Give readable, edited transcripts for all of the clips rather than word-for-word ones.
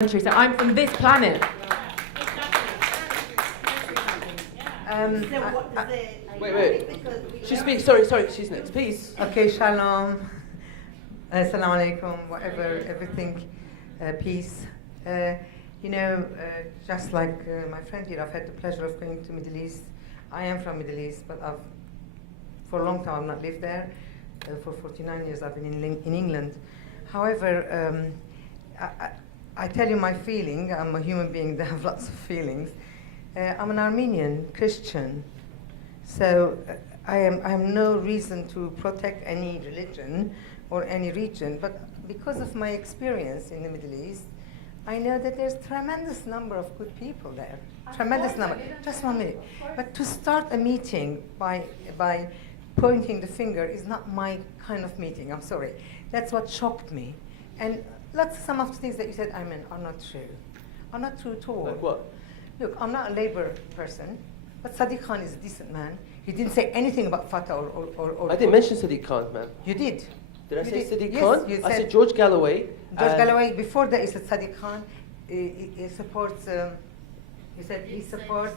country, so I'm from this planet. Wait. She speaks. Sorry. She's next, please. Okay, shalom. Assalamu alaikum, whatever, everything, peace. Just like my friend here, I've had the pleasure of going to Middle East. I am from Middle East, but for a long time I've not lived there. For 49 years I've been in England. However, I tell you my feeling. I'm a human being that have lots of feelings. I'm an Armenian Christian, so I have no reason to protect any religion or any region, but because of my experience in the Middle East, I know that there's tremendous number of good people there. Tremendous number. Just 1 minute. But to start a meeting by pointing the finger is not my kind of meeting. I'm sorry. That's what shocked me. And some of the things that you said, Ayman, are not true. Are not true at all. Like what? Look, I'm not a Labour person, but Sadiq Khan is a decent man. He didn't say anything about Fatah or I didn't mention Sadiq Khan, ma'am. You did. Did I say Sadiq Yes, Khan? you I said said George Galloway. George Galloway. Before that, he said Sadiq Khan. He supports. He said he supports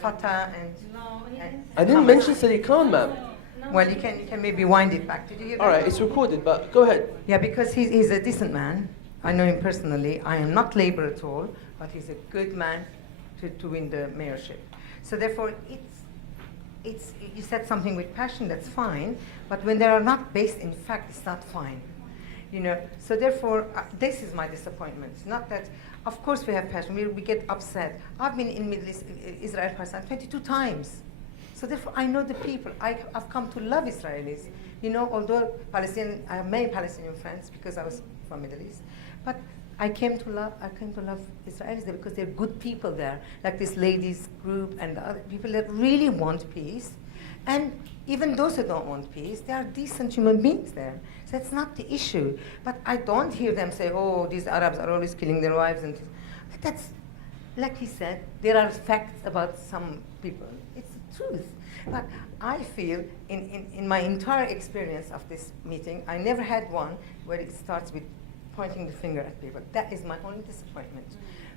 Fatah and. No, he didn't. I didn't mention Sadiq Khan, ma'am. Well, you can maybe wind it back. Did you hear that? All right, it's recorded, but go ahead. Yeah, because he's a decent man. I know him personally. I am not Labour at all, but he's a good man to win the mayorship. So therefore, it's you said something with passion, that's fine, but when they are not based in fact, it's not fine. So therefore, this is my disappointment. Not that, of course we have passion, we get upset. I've been in Middle East, Israel, Palestine 22 times. So therefore, I know the people. I've come to love Israelis. Although I have many Palestinian friends because I was from Middle East, but I came to love Israelis there because they're good people there, like this ladies group and the other people that really want peace. And even those who don't want peace, they are decent human beings there. So that's not the issue. But I don't hear them say, oh, these Arabs are always killing their wives. And that's, like he said, there are facts about some people. It's the truth. But I feel in my entire experience of this meeting, I never had one where it starts with pointing the finger at people. That is my only disappointment.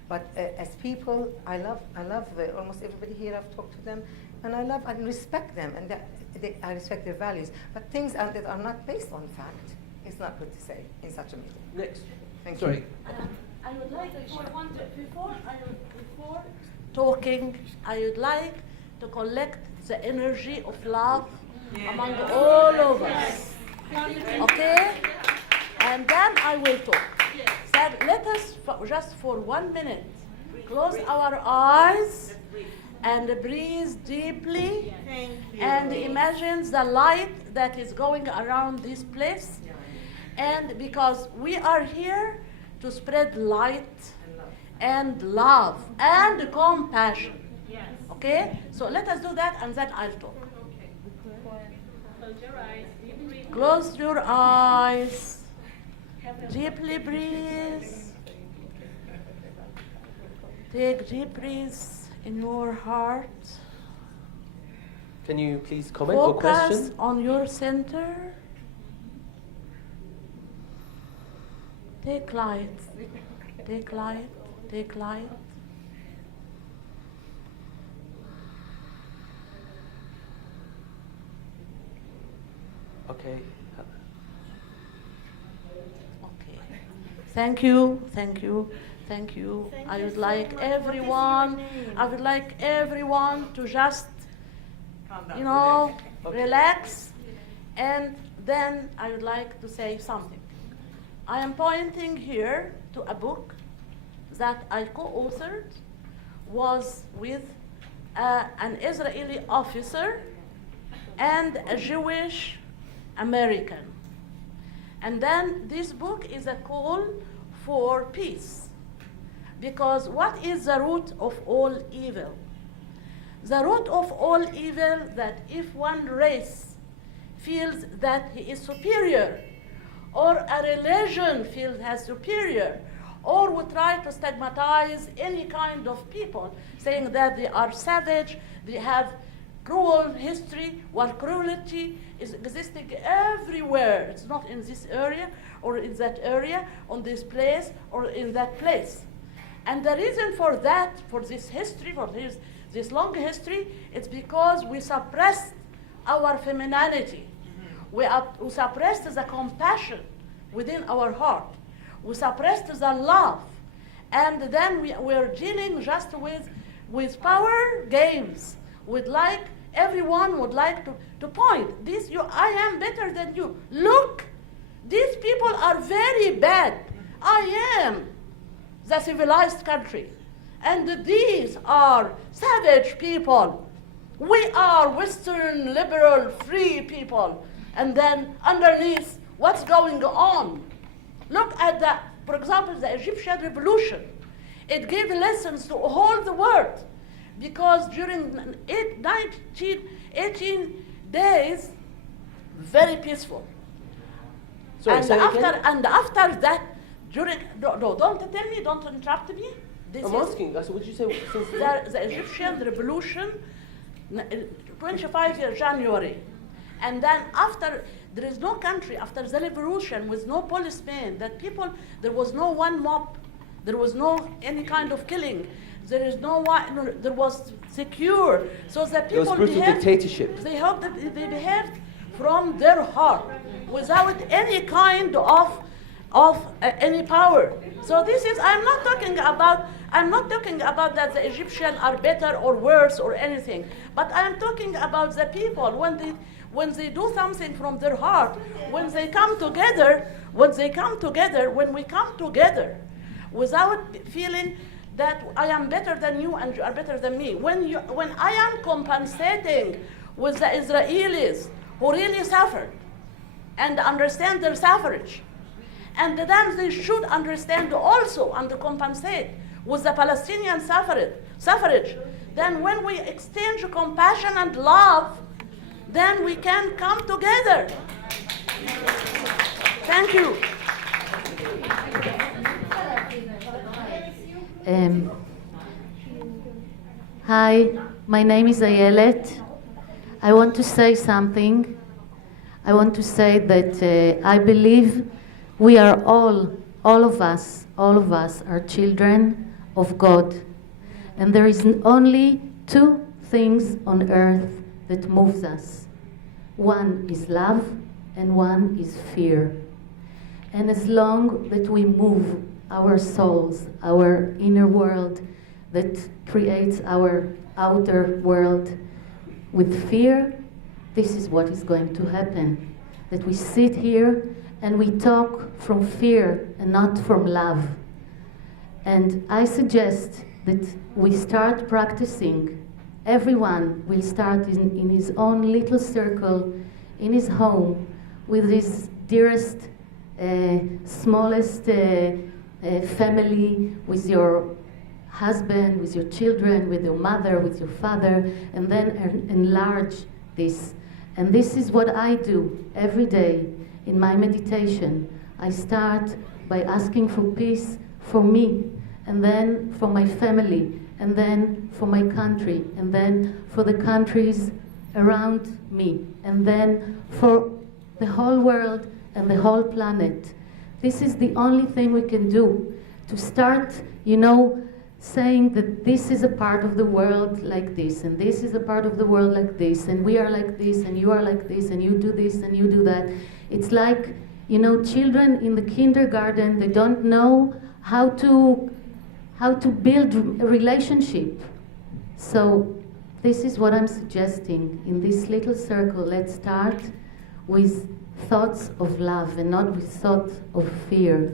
But as people, I love almost everybody here. I've talked to them, and I love and respect them, and I respect their values. But things that are not based on fact, it's not good to say in such a meeting. Next. Thank Sorry. you. I would like before talking, I would like to collect the energy of love among all of us. Okay? And then I will talk. So let us, just for 1 minute, close our eyes and breathe deeply and imagine the light that is going around this place. And because we are here to spread light and love and compassion. Okay? So let us do that and then I'll talk. Close your eyes. Deeply breathe. Take deep breaths in your heart. Can you please comment or Focus question? on your center. Take light. Take light. Take light. Okay. Thank you. I would like everyone to just, relax. And then I would like to say something. I am pointing here to a book that I co-authored, was with an Israeli officer and a Jewish American. And then this book is a call for peace. Because what is the root of all evil? The root of all evil that if one race feels that he is superior, or a religion feels as superior, or would try to stigmatize any kind of people, saying that they are savage, they have cruel history, where cruelty is existing everywhere. It's not in this area or in that area, on this place or in that place. And the reason for that, for this history, for this long history, it's because we suppressed our femininity. We suppressed the compassion within our heart. We suppressed the love. And then we're dealing just with power games, with like everyone would like to point. I am better than you. Look, these people are very bad. I am the civilized country. And these are savage people. We are Western, liberal, free people. And then underneath, what's going on? Look at for example, the Egyptian revolution. It gave lessons to all the world, because during 18 days, very peaceful. Sorry, and say after again? and after that, don't tell me, don't interrupt me. I'm asking. What did you say? The Egyptian revolution, 25 January, and then after. There is no country after the revolution with no policemen, there was no one mob, there was no any kind of killing, there was secure. So the people It was brutal dictatorship. They behaved from their heart, without any kind of any power. So I'm not talking about that the Egyptians are better or worse or anything, but I am talking about the people when they do something from their heart, when we come together, without feeling that I am better than you and you are better than me. When I am compensating with the Israelis who really suffered and understand their suffrage, and then they should understand also and compensate with the Palestinian suffrage, then when we exchange compassion and love, then we can come together. Thank you. Hi, my name is Ayelet. I want to say something. I want to say that I believe we are all of us are children of God. And there is only two things on earth that moves us. One is love and one is fear. And as long that we move our souls, our inner world that creates our outer world with fear, this is what is going to happen. That we sit here and we talk from fear and not from love. And I suggest that we start practicing. Everyone will start in his own little circle, in his home, with his dearest, smallest family, with your husband, with your children, with your mother, with your father, and then enlarge this. And this is what I do every day in my meditation. I start by asking for peace for me, and then for my family, and then for my country, and then for the countries around me, and then for the whole world and the whole planet. This is the only thing we can do, to start, saying that this is a part of the world like this, and this is a part of the world like this, and we are like this, and you are like this, and you do this, and you do that. It's like, children in the kindergarten, they don't know how to build a relationship. So this is what I'm suggesting. In this little circle, let's start with thoughts of love and not with thoughts of fear.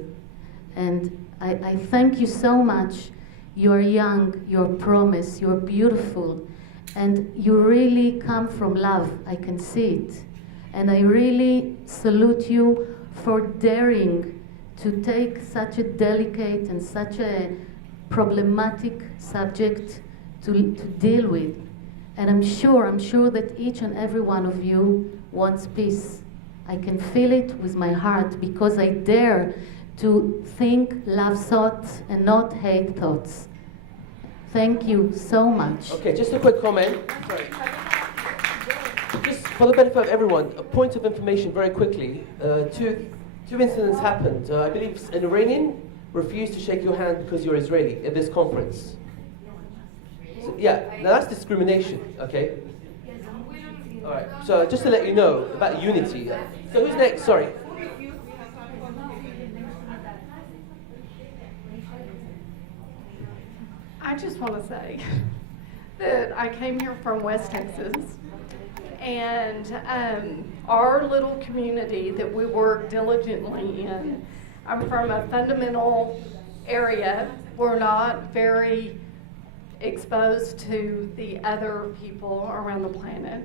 And I thank you so much. You're young, you're promise, you're beautiful, and you really come from love. I can see it. And I really salute you for daring to take such a delicate and such a problematic subject to deal with. And I'm sure that each and every one of you wants peace. I can feel it with my heart because I dare to think love thoughts and not hate thoughts. Thank you so much. Okay, just a quick comment. Sorry. Just for the benefit of everyone, a point of information very quickly. Two incidents happened. I believe an Iranian refused to shake your hand because you're Israeli at this conference. So, yeah, now that's discrimination, okay? All right, so just to let you know about unity. So who's next? Sorry. I just want to say that I came here from West Texas, and our little community that we work diligently in, I'm from a fundamental area. We're not very exposed to the other people around the planet.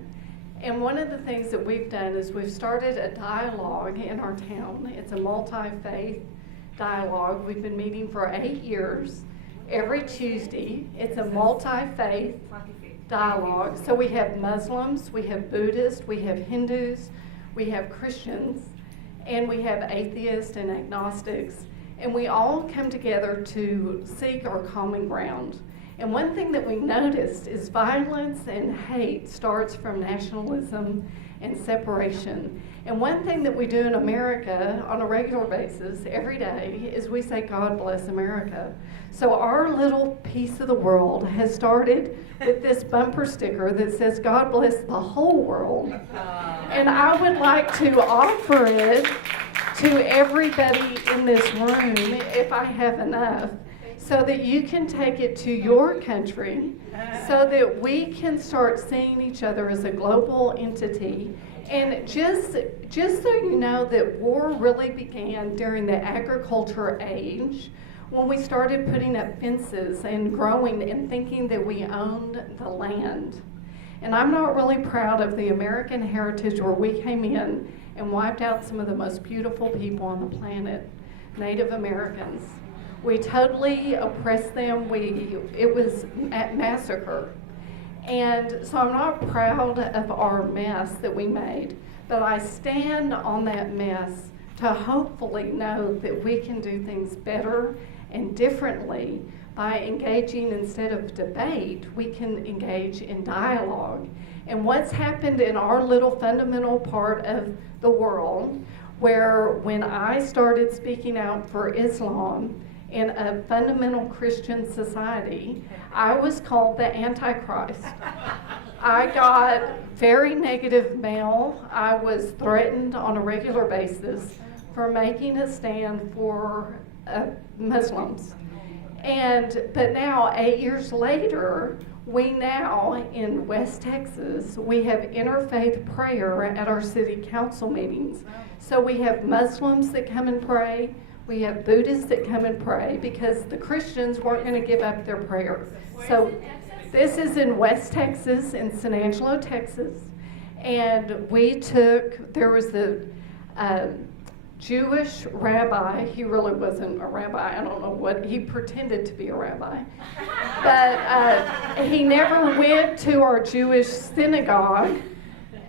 And one of the things that we've done is we've started a dialogue in our town. It's a multi-faith dialogue. We've been meeting for 8 years. Every Tuesday, it's a multi-faith dialogue. So we have Muslims, we have Buddhists, we have Hindus, we have Christians, and we have atheists and agnostics. And we all come together to seek our common ground. And one thing that we noticed is violence and hate starts from nationalism and separation. And one thing that we do in America on a regular basis every day is we say, God bless America. So our little piece of the world has started with this bumper sticker that says, God bless the whole world. And I would like to offer it to everybody in this room, if I have enough, so that you can take it to your country, so that we can start seeing each other as a global entity. And just so you know that war really began during the agriculture age, when we started putting up fences and growing and thinking that we owned the land. And I'm not really proud of the American heritage where we came in and wiped out some of the most beautiful people on the planet, Native Americans. We totally oppressed them. It was a massacre. And so I'm not proud of our mess that we made, but I stand on that mess to hopefully know that we can do things better and differently by engaging, instead of debate, we can engage in dialogue. And what's happened in our little fundamental part of the world, where when I started speaking out for Islam in a fundamental Christian society, I was called the Antichrist. I got very negative mail. I was threatened on a regular basis for making a stand for Muslims. But now, 8 years later, we now, in West Texas, we have interfaith prayer at our city council meetings. So we have Muslims that come and pray. We have Buddhists that come and pray because the Christians weren't going to give up their prayer. So this is in West Texas, in San Angelo, Texas. And there was the Jewish rabbi. He really wasn't a rabbi. I don't know what, he pretended to be a rabbi. But he never went to our Jewish synagogue.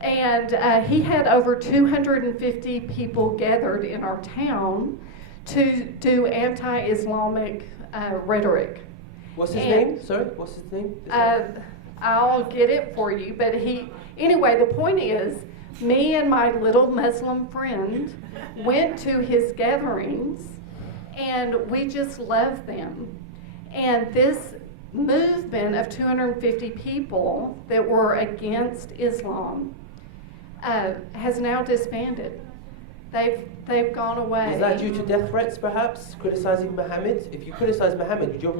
And he had over 250 people gathered in our town to do anti-Islamic rhetoric. What's his name? Sorry, what's his name? I'll get it for you. But anyway, the point is, me and my little Muslim friend went to his gatherings, and we just loved them. And this movement of 250 people that were against Islam has now disbanded. They've gone away. Is that due to death threats, perhaps? Criticizing Muhammad? If you criticize Muhammad, you're